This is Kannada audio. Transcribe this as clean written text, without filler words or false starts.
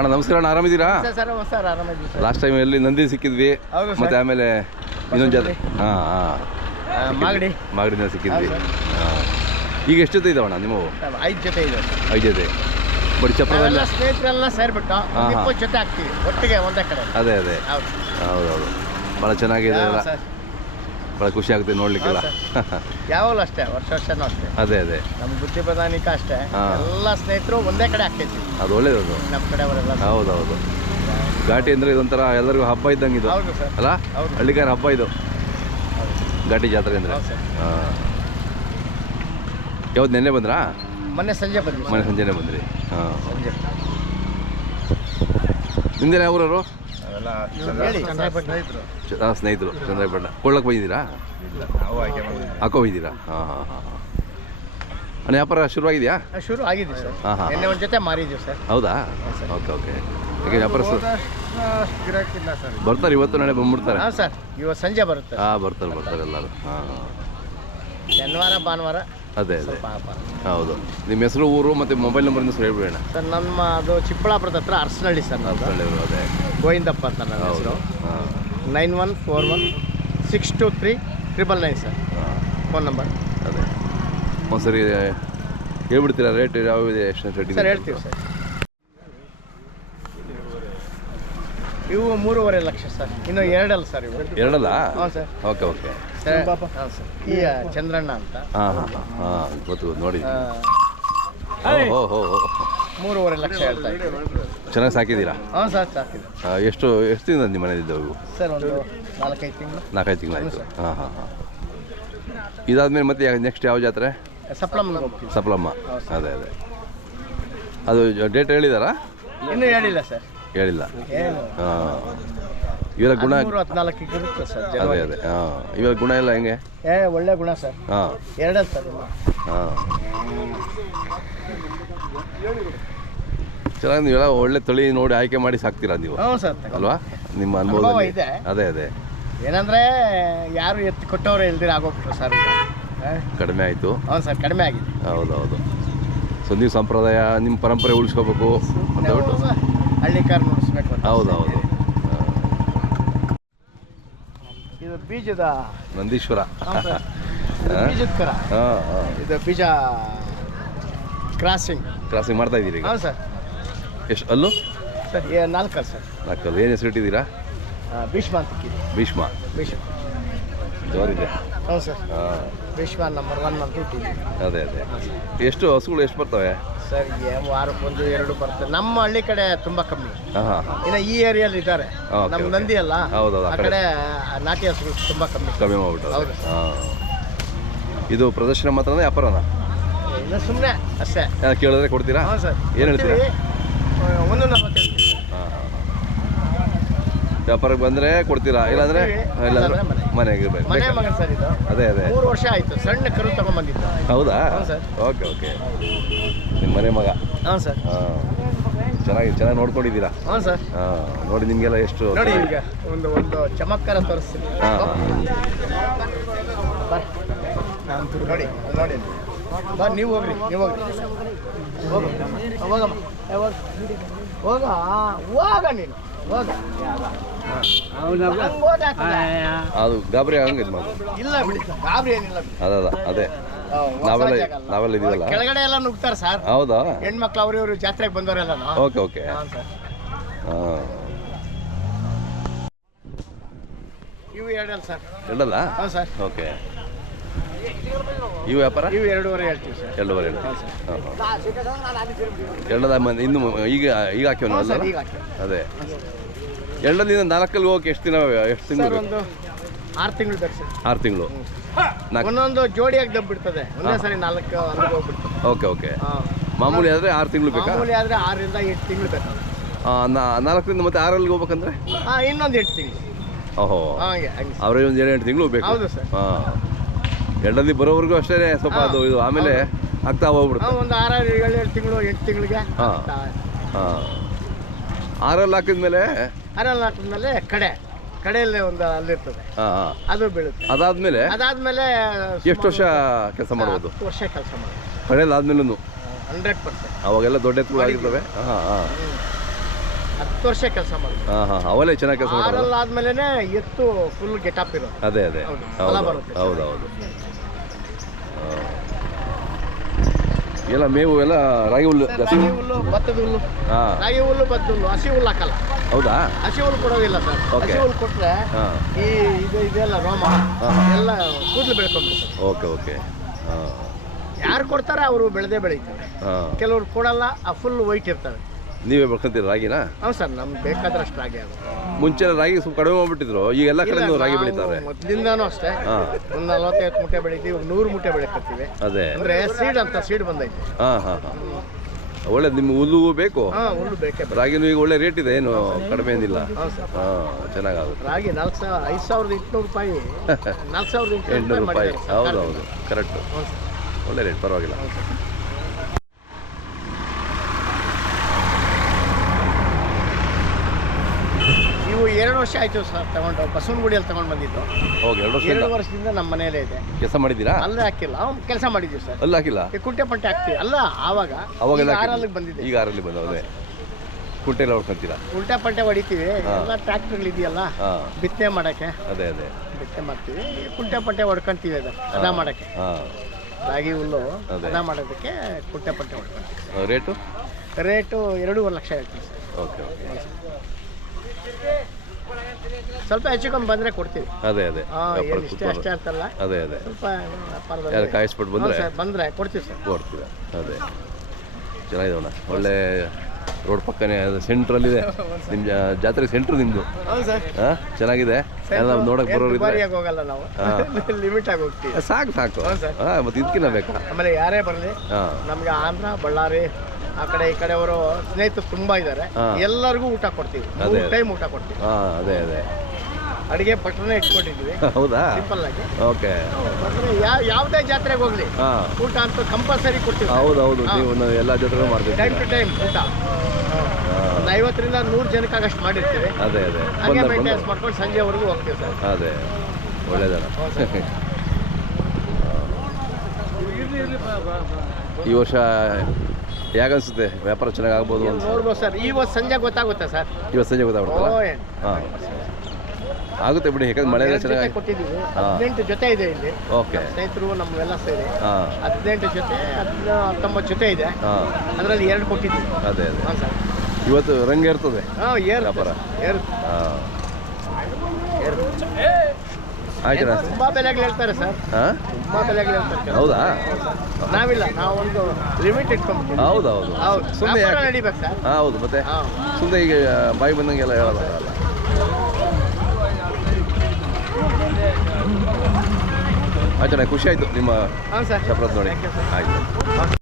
ಅಣ್ಣ ನಮಸ್ಕಾರ ಅಣ್ಣ, ಆರಾಮಿದ್ದೀರಾ? ಸರ್ ಆರಾಮಿದ್ದೀವಿ ಸರ್. ಲಾಸ್ಟ್ ಟೈಮ್ ಎಲ್ಲಿ ನಂದಿ ಸಿಕ್ಕಿದ್ವಿ, ಮತ್ತೆ ಆಮೇಲೆ ಇನ್ನೊಂದು ಜಾತ್ರೆ ಮಾಗಡಿನ ಸಿಕ್ಕಿದ್ವಿ. ಈಗ ಎಷ್ಟು ಜೊತೆ ಇದಾವಣ್ಣ ನಿಮ್ಮವು? 5 ಜೊತೆ ಇದೆ. 5 ಜೊತೆ ಬರೀ ಚಪ್ರದಲ್ಲ ಸ್ನೇಹಿತರೆಲ್ಲ ಸೇರಿಬಿಟ್ಟು 20 ಜೊತೆ ಆಗ್ತೀವಿ ಒಟ್ಟಿಗೆ ಒಂದೇ ಕಡೆ. ಅದೇ ಹೌದೌದು, ಭಾಳ ಚೆನ್ನಾಗಿದೆ ಅಲ್ಲ, ಭಾಳ ಖುಷಿ ಆಗುತ್ತೆ ನೋಡ್ಲಿಕ್ಕೆಲ್ಲ. ಯಾವಾಗಲೂ ಅಷ್ಟೇ, ವರ್ಷನೂ ಅಷ್ಟೇ. ಅದೇ ನಮ್ಮ ಬುದ್ಧಿ ಪ್ರಧಾನಿಕ ಅಷ್ಟೇ, ಎಲ್ಲ ಸ್ನೇಹಿತರು ಒಂದೇ ಕಡೆ ಆಗ್ತೈತಿ. ಅದು ಒಳ್ಳೇದು ನಮ್ಮ ಕಡೆ ಅವರೆಲ್ಲ. ಹೌದೌದು, ಘಾಟಿ ಅಂದರೆ ಇದೊಂಥರ ಎಲ್ಲರಿಗೂ ಹಬ್ಬ ಇದ್ದಂಗೆ ಇದು ಅಲ್ಲ, ಹಳ್ಳಿಗಾರ ಹಬ್ಬ ಇದು ಘಾಟಿ ಜಾತ್ರೆ ಅಂದರೆ. ಯಾವ್ದು ನೆನ್ನೆ ಬಂದ್ರಾ? ಮೊನ್ನೆ ಸಂಜೆ ಬಂದ್ರಿ. ಮೊನ್ನೆ ಸಂಜೆನೇ ಬಂದ್ರಿ. ನಿಮ್ದೇನೆ ಯಾವ್ರವರು? ಸ್ನೇಹಿತರು ಚಂದ್ರಾಯಪಟ್ಟಣ. ಕೊಳ್ಳಕ್ಕೆ ಬಂದಿದ್ದೀರಾ? ಹಾಕೋ ಹೋಗಿದ್ದೀರಾ? ಅಣ್ಣ ವ್ಯಾಪಾರ ಶುರುವಾಗಿದೆಯಾ? ಶುರು ಆಗಿದೆ ಸರ್. ನಿನ್ನೆ ಒಂದು ಜೊತೆ ಮಾರಿದ್ದೀವಿ ಸರ್. ಹೌದಾ? ಓಕೆ. ಯಾಕೆ ವ್ಯಾಪಾರ ಬರ್ತಾರೆ ಇವತ್ತು ನಾಳೆ ಬಂದ್ಬಿಡ್ತಾರೆ? ಹಾಂ ಸರ್, ಇವತ್ತು ಸಂಜೆ ಬರುತ್ತೆ. ಬರ್ತಾರೆ ಎಲ್ಲರೂ. ಶನಿವಾರ ಭಾನುವಾರ. ಅದೇ ಹೌದು. ನಿಮ್ಮ ಹೆಸರು, ಊರು ಮತ್ತು ಮೊಬೈಲ್ ನಂಬರಿಂದ ಸರ್ ಹೇಳ್ಬಿಡೋಣ. ಸರ್ ನಮ್ಮ ಅದು ಚಿಕ್ಕಬಳ್ಳಾಪುರದ ಹತ್ರ ಅರಸನಹಳ್ಳಿ ಸರ್. ಅರಸನಹಳ್ಳಿ. ಅದೇ ಗೋವಿಂದಪ್ಪ ಅಂತ ನನ್ನ ಹೆಸರು. 9141623999 ಸರ್ ಫೋನ್ ನಂಬರ್. ಅದೇ ಒಂದ್ಸರಿ ಹೇಳ್ಬಿಡ್ತೀರಾ ರೇಟ್ ಯಾವಿದೆ, ಎಷ್ಟು ರೇಟ್ ಸರ್? ಹೇಳ್ತೀವಿ ಸರ್. ಇವು 3.5 ಲಕ್ಷ ಸರ್. ಇನ್ನು 2 ಅಲ್ಲ ಸರ್, ಇವು 2 ಅಲ್ಲ? ಹಾಂ ಸರ್. Okay sir. ಈ ಚಂದ್ರಣ್ಣ ಅಂತ. ಗೊತ್ತು ನೋಡಿ. 3.5 ಲಕ್ಷ ಹೇಳ್ತಾ ಇದ್ದೀವಿ. ಚೆನ್ನಾಗಿ ಸಾಕಿದ್ದೀರಾ? ಹಾಂ ಸರ್, ಸಾಕಿದೆ. ಎಷ್ಟು ದಿನ ನಿಮ್ಮ ಮನೆಯಲ್ಲಿದ್ದವು ಸರ್? ಒಂದು 4-5 ತಿಂಗಳು. 4-5 ತಿಂಗಳಾಯಿತು. ಇದಾದ್ಮೇಲೆ ಮತ್ತೆ ನೆಕ್ಸ್ಟ್ ಯಾವ ಜಾತ್ರೆ? ಸಪ್ಲಮ್ಮ. ಅದೇ ಅದು ಡೇಟ್ ಹೇಳಿದಾರಾ? ಇನ್ನೂ ಹೇಳಿಲ್ಲ ಸರ್. ಹೇಳಿಲ್ಲ. ಇವೆಲ್ಲ ಗುಣ 14 ಇರುತ್ತೆ ಸರ್. ಅದೇ ಇವೆಲ್ಲ ಗುಣ ಎಲ್ಲ ಹೆಂಗೆ? ಒಳ್ಳೆ ಗುಣ ಸರ್. 2 ಸರ್. ಚೆನ್ನಾಗಿ ನೀವೆಲ್ಲ ಒಳ್ಳೆ ತಳಿ ನೋಡಿ ಆಯ್ಕೆ ಮಾಡಿ ಸಾಕ್ತೀರಾ ನೀವು? ಹ್ಞೂ ಸರ್. ಅಲ್ವಾ? ನಿಮ್ಮ ಅನುಭವ ಇದೆ. ಅದೇ ಏನಂದ್ರೆ ಯಾರು ಎತ್ತು ಕೊಟ್ಟವ್ರು ಇಲ್ದಿರ ಆಗೋಗ್ಬಿಟ್ರು ಸರ್. ಕಡಿಮೆ ಆಯಿತು. ಹೌದು ಸರ್, ಕಡಿಮೆ ಆಗಿದೆ. ಹೌದು. ಸೊ ನೀವು ಸಂಪ್ರದಾಯ, ನಿಮ್ಮ ಪರಂಪರೆ ಉಳಿಸ್ಕೋಬೇಕು ಅಂತ ಬಿಟ್ಟು ಹಳ್ಳಿಕಾರ ನುಡಿಸ್ಬೇಕು. ಹೌದು. ಇದು ಬೀಜದ ನಂದೀಶ್ವರ. ಬೀಜದ ಕರ. ಇದು ಬೀಜ ಕ್ರಾಸಿಂಗ್ ಮಾಡ್ತಾ ಇದ್ದೀರಿ? ಹೌದು ಸರ್. ಎಷ್ಟು ಅಲ್ಲು ಸರ್? 4 ಸರ್. 4. ಏನು ಹೆಸರು ಇಟ್ಟಿದ್ದೀರಾ? ಭೀಷ್ಮ ಅಂತ. ಭೀಷ್ಮ ಜೋರಿದೆ. ಹೌದು ಸರ್. ಭೀಷ್ಮ ನಂಬರ್ 1 ಅಂತ ಇಟ್ಟಿದ್ದೀವಿ. ಅದೇ ಎಷ್ಟು ಹಸುಗಳು ಎಷ್ಟು ಬರ್ತವೆ ಸರ್? ವಾರಕ್ಕೆ 1-2 ಬರ್ತವೆ. ನಮ್ಮ ಹಳ್ಳಿ ಕಡೆ ತುಂಬ ಕಮ್ಮಿ. ಇನ್ನು ಈ ಏರಿಯಲ್ಲಿ ಇದ್ದಾರೆ. ನಮ್ಮ ನಂದಿ ಅಲ್ಲ, ಆ ಕಡೆ ನಾಟಿ ಹಸುಗಳು ತುಂಬ ಕಮ್ಮಿ ಮಾಡ್ಬಿಟ್ಟು. ಹೌದು. ಇದು ಪ್ರದರ್ಶನ ಮಾತ್ರನೇ ವ್ಯಾಪಾರನ? ಇನ್ನು ಸುಮ್ಮನೆ ಅಷ್ಟೇ. ಕೇಳಿದ್ರೆ ಕೊಡ್ತೀರಾ? ಹಾಂ ಸರ್. ಏನು ಹೇಳ್ತೀರಾ? 140. ವ್ಯಾಪಾರಕ್ಕೆ ಬಂದರೆ ಕೊಡ್ತೀರಾ? ಇಲ್ಲಾಂದ್ರೆ ಮನೆಗೆ ಇರಬೇಕು. ಮನೆ ಮಗನ ಸರ್ ಇದು. ಅದೇ 3 ವರ್ಷ ಆಯಿತು. ಸಣ್ಣ ಕರು ತಗೊಂಡ್ಬಂದಿದ್ದು. ಹೌದಾ? ಸರ್. ಓಕೆ. ನಿಮ್ಮ ಮನೆ ಮಗ? ಹಾಂ ಸರ್. ಚೆನ್ನಾಗಿ ನೋಡ್ಕೊಂಡಿದ್ದೀರಾ? ಹಾಂ ಸರ್. ನೋಡಿ ನಿಮಗೆಲ್ಲ ಎಷ್ಟು ನೋಡಿ, ಈಗ ಒಂದು ಚಮತ್ಕಾರ ತೋರಿಸ್ತೀನಿ. ನೋಡಿ ನೀವು ಹೋಗ್ರಿ. ಹೋಗ ನೀನು ಅದು ಗಾಬರಿ ಆಗಂಗೆ ಇದು ಮಾಡಿ. ಇಲ್ಲ ಬಿಡಿ, ಗಾಬರಿ ಏನಿಲ್ಲ. ಅದೇ ನಾವೆಲ್ಲ ಇದೀವಲ್ಲ, ಕೆಳಗಡೆ ಎಲ್ಲ ನುಗ್ತಾರೆ ಸರ್. ಹೌದಾ? ಹೆಣ್ಮಕ್ಳು ಅವ್ರಿವ್ರು ಜಾತ್ರೆಗೆ ಬಂದವರೆಲ್ಲ. ಓಕೆ. ಇವು 2 ಸರ್. 2 ಹಾಂ ಸರ್. ಓಕೆ. ಇವು ವ್ಯಾಪಾರ? ಇವು 2.5 ಹೇಳ್ತೀವಿ ಸರ್. 2.5. ಇನ್ನು ಈಗ ಹಾಕಿವಲ್ಲ? ಅದೇ 2ರಿಂದ 4 ಹೋಗಕ್ಕೆ ಎಷ್ಟು ತಿಂಗಳು? ಒಂದು 6 ತಿಂಗಳು ಬೇಕು ಸರ್. 6 ತಿಂಗಳು. ಒಂದೊಂದು ಜೋಡಿಯಾಗಿ ದಬ್ಬಿಡ್ತದೆ. ಒಂದೇ ಸರಿ 4 ಹೋಗ್ಬಿಡ್ತದೆ. ಓಕೆ. ಮಾಮೂಲಿ ಆದರೆ 6 ತಿಂಗಳು ಬೇಕಾ? ಮಾಮೂಲಿ ಆದರೆ 6ರಿಂದ 8 ತಿಂಗಳು ಬೇಕಾಗ. 4ರಿಂದ ಮತ್ತೆ 6 ಹೋಗ್ಬೇಕಂದ್ರೆ ಇನ್ನೊಂದು 8 ತಿಂಗಳು. ಅವ್ರಿಗೆ ಒಂದು 7-8 ತಿಂಗಳು ಬೇಕು. ಹೌದು ಸರ್. 2ರಲ್ಲಿ ಬರೋವರೆಗೂ ಅಷ್ಟೇ ಸ್ವಲ್ಪ ಅದು ಇದು, ಆಮೇಲೆ ಆಗ್ತಾ ಹೋಗ್ಬಿಡುತ್ತೆ. ಒಂದು 6-7 ತಿಂಗಳು 8 ತಿಂಗಳಿಗೆ. 6ರಲ್ಲಿ ಹಾಕಿದ್ಮೇಲೆ ಕಡೆಯಲ್ಲೇ ಒಂದು ಅಲ್ಲಿರ್ತದೆ, ಅದು ಬೀಳುತ್ತೆ. ಅದಾದ್ಮೇಲೆ ಎಷ್ಟು ವರ್ಷ ಕೆಲಸ ಮಾಡ್ಬೋದು? 10 ವರ್ಷ ಕೆಲಸ ಮಾಡ್ಬೋದು ಕಡೆಯಲ್ಲಿ ಆದ್ಮೇಲೂ 100%. ಅವಾಗೆಲ್ಲ ದೊಡ್ಡ ಎತ್ತುಗಳು ಆಗಿರ್ತವೆ. 10 ವರ್ಷ ಕೆಲಸ ಮಾಡಿದ್ರು. ಹಾಂ ಹಾಂ ಅವಲೇ ಚೆನ್ನಾಗಿ ಕೆಲಸ ಮಾಡೋದು. ಆದ್ಮೇಲೆ ಎತ್ತು ಫುಲ್ ಗೆಟಪ್ ಇರೋದು. ಅದೇ ಅದೇ ಹೌದು, ಹೌದು ಹೊಲ ಬರುತ್ತೆ. ಹೌದು ಹೌದು ಎಲ್ಲ ಮೇವು ಎಲ್ಲ ರಾಗಿ ಹುಲ್ಲು ಜಾಸ್ತಿ. ರಾಗಿ ಹುಲ್ಲು, ಭತ್ತದ ಹುಲ್ಲು. ಹಾಂ ರಾಗಿ ಹುಲ್ಲು, ಭತ್ತದ ಹುಲ್ಲು. ಹಸಿ ಹುಲ್ಲು ಹಾಕಲ್ಲ. ಹೌದಾ? ಹಸಿ ಹುಲ್ಲು ಕೊಡೋದಿಲ್ಲ ಸರ್. Okay. ಹಸಿ ಹುಲ್ಲು ಕೊಟ್ಟರೆ ಹಾಂ ಇದೆಲ್ಲ ರೋಮ ಎಲ್ಲ ಕೂದಲು ಬೆಳ್ಕೊಂಡ್ಬಿಡ್ತಾರೆ. ಓಕೆ ಓಕೆ ಹಾಂ ಯಾರು ಕೊಡ್ತಾರೆ ಅವರು ಬೆಳೆದೇ ಬೆಳೀತಾರೆ. ಹಾಂ ಕೆಲವ್ರು ಕೊಡಲ್ಲ, ಆ ಫುಲ್ ವೈಟ್ ಇರ್ತವೆ. ನೀವೇ ಬೆಳ್ಕೊಂತೀರ ರಾಗಿನಾ? ಹೌದು ಸರ್, ನಮ್ಗೆ ಬೇಕಾದ್ರಷ್ಟು ರಾಗಿ ಆಗುತ್ತೆ. ಮುಂಚೆ ರಾಗಿ ಸ್ವಲ್ಪ ಕಡಿಮೆ ಮಾಡ್ಬಿಟ್ಟಿದ್ರು, ಈಗ ಎಲ್ಲ ಕಡೆ ರಾಗಿ ಬೆಳೀತಾರೆ. ಮೊದಲಿಂದಾನು ಅಷ್ಟೇ. ಹಾಂ ಒಂದು 45 ಮೂಟೆ ಬೆಳಿತೀವಿ, 100 ಮೂಟೆ ಬೆಳಕತ್ತೀವಿ. ಅದೇ ಅಂದ್ರೆ ಸೀಡ್ ಅಂತ ಸೀಡ್ ಬಂದೈತೆ. ಹಾಂ ಹಾಂ ಹಾಂ ಒಳ್ಳೆ ನಿಮ್ಮ ಹುಲ್ಲು ಬೇಕು. ಹುಲ್ಲು ಬೇಕೇ ಬೇಕು. ರಾಗಿನೂ ಈಗ ಒಳ್ಳೆ ರೇಟ್ ಇದೆ, ಏನು ಕಡಿಮೆ ಏನಿಲ್ಲ. ಹೌದು ಸರ್. ಹಾಂ ಚೆನ್ನಾಗುತ್ತೆ. ರಾಗಿ 5,800 ರೂಪಾಯಿ 4,800 ರೂಪಾಯಿ. ಹೌದು ಹೌದು ಕರೆಕ್ಟು, ಒಳ್ಳೆ ರೇಟ್, ಪರವಾಗಿಲ್ಲ. ನೀವು 2 ವರ್ಷ ಆಯ್ತು ಸರ್ ತಗೊಂಡು, ಬಸವನಗುಡಿಯಲ್ಲಿ ತಗೊಂಡು ಬಂದಿದ್ದು. ಹೋಗಿ 2 ವರ್ಷ 2 ವರ್ಷದಿಂದ ನಮ್ಮ ಮನೇಲೇ ಇದೆ. ಕೆಲಸ ಮಾಡಿದ್ದೀರಾ? ಅಲ್ಲೇ ಹಾಕಿಲ್ಲ, ಕೆಲಸ ಮಾಡಿದ್ದೀವಿ ಸರ್. ಅಲ್ಲಿ ಹಾಕಿಲ್ಲ, ಈ ಕುಂಟೆ ಪಂಟೆ ಹಾಕ್ತೀವಿ ಅಲ್ಲ. ಅವಾಗೆಲ್ಲ 6 ಬಂದಿದೆ. ಈಗ 6 ಬಂದವೆ. ಕುಂಟೆ ಎಲ್ಲ ಹೊಡ್ಕೊಂತೀರಾ? ಉಲ್ಟಾ ಪಂಟೆ ಹೊಡಿತೀವಿ. ಎಲ್ಲ ಟ್ರ್ಯಾಕ್ಟರ್ಗಳು ಇದೆಯಲ್ಲ ಹಾಂ ಬಿತ್ತನೆ ಮಾಡಕ್ಕೆ. ಅದೇ ಅದೇ ಬಿತ್ತನೆ ಮಾಡ್ತೀವಿ, ಕುಂಟೆ ಪಂಟೆ ಹೊಡ್ಕೊಂತೀವಿ. ಅದ ಮಾಡಕ್ಕೆ ಹಾಂ ರಾಗಿ ಹುಲ್ಲು ಅದೇ. ಅದ ಮಾಡೋದಕ್ಕೆ ಕುಂಟೆ ಪಂಟೆ ಹೊಡ್ಕೊಂತೀವಿ. ರೇಟು 2.5 ಲಕ್ಷ ಹೇಳ್ತೀವಿ ಸರ್. ಓಕೆ ಓಕೆ ಸ್ವಲ್ಪ ಹೆಚ್ಚು ಕಮ್ಮಿ ಬಂದರೆ ಕೊಡ್ತೀವಿ. ಅದೇ ಅದೇ ಏನು ಇಷ್ಟೇ ಅಷ್ಟೇ ಅಂತಲ್ಲ, ಅದೇ ಅದೇ ಸ್ವಲ್ಪ ಯಾರು ಕಾಯಿಸ್ಬಿಟ್ಟು ಬಂದರೆ ಬಂದರೆ ಕೊಡ್ತೀವಿ ಸರ್. ಕೊಡ್ತೀರಾ? ಅದೇ ಚೆನ್ನಾಗಿದವಣ್ಣ, ಒಳ್ಳೆ ರೋಡ್ ಪಕ್ಕನೇ ಸೆಂಟ್ರಲ್ಲಿದೆ. ನಿಮ್ಮ ಜಾತ್ರೆ ಸೆಂಟ್ರ್ ನಿಮ್ಮದು. ಹೌದು ಸರ್. ಹಾಂ ಚೆನ್ನಾಗಿದೆ, ಎಲ್ಲ ನೋಡೋಕೆ ಬರೋರು ಇದ್ದಾರೆ. ದುಬಾರಿಯಾಗಿ ಹೋಗಲ್ಲ ನಾವು, ಲಿಮಿಟ್ ಆಗಿ ಹೋಗ್ತೀವಿ. ಸಾಕು ಸಾಕು. ಹಾಂ ಮತ್ತೆ ಇದಕ್ಕಿಂತ ಬೇಕಾ? ಆಮೇಲೆ ಯಾರೇ ಬರಲಿ, ಹಾಂ ನಮ್ಗೆ ಆಂಧ್ರ, ಬಳ್ಳಾರಿ ಆ ಕಡೆ ಈ ಕಡೆ ಅವರು ಸ್ನೇಹಿತರು ತುಂಬಾ ಇದ್ದಾರೆ. ಎಲ್ಲರಿಗೂ ಊಟ ಕೊಡ್ತೀವಿ, 3 ಟೈಮ್ ಊಟ ಕೊಡ್ತೀವಿ. ಹಾಂ ಅದೇ ಅದೇ ಅಡಿಗೆ ಪಟ್ಟಣ ಇಟ್ಕೊಂಡಿದ್ದೀವಿ. ಹೌದಾ? ಸಿಂಪಲ್ ಆಗಿ. ಓಕೆ. ಯಾವುದೇ ಜಾತ್ರೆಗೆ ಹೋಗ್ಲಿ ಹಾಂ ಊಟ ಅಂತೂ ಕಂಪಲ್ಸರಿ ಕೊಡ್ತೀವಿ. ಹೌದು ಹೌದು, ನೀವು ಎಲ್ಲ ಜೊತೆ ಮಾಡ್ತೀವಿ. ಟೈಮ್ ಟು ಟೈಮ್ ಊಟ. ಒಂದು 50ರಿಂದ 100 ಜನಕ್ಕಾಗಷ್ಟು ಮಾಡಿರ್ತೀವಿ. ಅದೇ ಅದೇ ಹಾಗೆ ಮೇಂಟೆನೆನ್ಸ್ ಮಾಡ್ಕೊಂಡು ಸಂಜೆವರೆಗೂ ಹೋಗ್ತೀವಿ ಸರ್. ಅದೇ ಒಳ್ಳೇದಲ್ಲ. ಈ ವರ್ಷ ಹೇಗನ್ಸುತ್ತೆ? ವ್ಯಾಪಾರ ಚೆನ್ನಾಗಿ ಆಗ್ಬೋದು ಅಂತ ನೋಡ್ಬೋದು ಸರ್. ಇವತ್ತು ಸಂಜೆ ಗೊತ್ತಾಗುತ್ತೆ ಸರ್. ಇವತ್ತು ಸಂಜೆ ಗೊತ್ತಾಗ್ಬಿಡುತ್ತಲ್ಲ? ಹಾಂ ಆಗುತ್ತೆ ಬಿಡಿ, ಯಾಕಂದ್ರೆ ಮಳೆ ಚೆನ್ನಾಗಿ ಕೊಟ್ಟಿದ್ದೀವಿ. 18 ಜೊತೆ ಇದೆ ಇಲ್ಲಿ. ಓಕೆ. ಸ್ನೇಹಿತರು ನಮ್ಮೆಲ್ಲ ಸೇರಿ ಹಾಂ 18 ಜೊತೆ, 19 ಜೊತೆ ಇದೆ. ಹಾಂ ಅದರಲ್ಲಿ 2 ಕೊಟ್ಟಿದ್ದೀವಿ. ಅದೇ ಅದೇ ಹಾಂ ಸರ್. ಇವತ್ತು ರಂಗ ಇರ್ತದೆ ವ್ಯಾಪಾರ. ವ್ಯಾಪಾರ ಆಯ್ತು. ತುಂಬಾ ಬೆಲೆಗಳು ಹೇಳ್ತಾರೆ ಸರ್. ಹಾಂ ತುಂಬಾ ಬೆಲೆಗಳು ಹೇಳ್ತಾರೆ. ಹೌದಾ? ನಾವಿಲ್ಲ, ನಾವೊಂದು ಲಿಮಿಟ್ ಇಟ್ಕೊಂಡ್ಬಿಟ್ಟು. ಹೌದು ಹೌದು ಸುಮ್ಮನೆ ನಡಿಬೇಕು ಸರ್. ಹಾಂ ಹೌದು, ಮತ್ತೆ ಸುಮ್ಮನೆ ಈಗ ಬಾಯಿ ಬಂದಂಗೆಲ್ಲ ಹೇಳೋದಾಗಲ್ಲ. ಆಯ್ತು, ಖುಷಿ ಆಯಿತು ನಿಮ್ಮ ಹಾಂ ಸರ್. ಸಪ್ರತ್ ನೋಡಿ. ಆಯಿತು.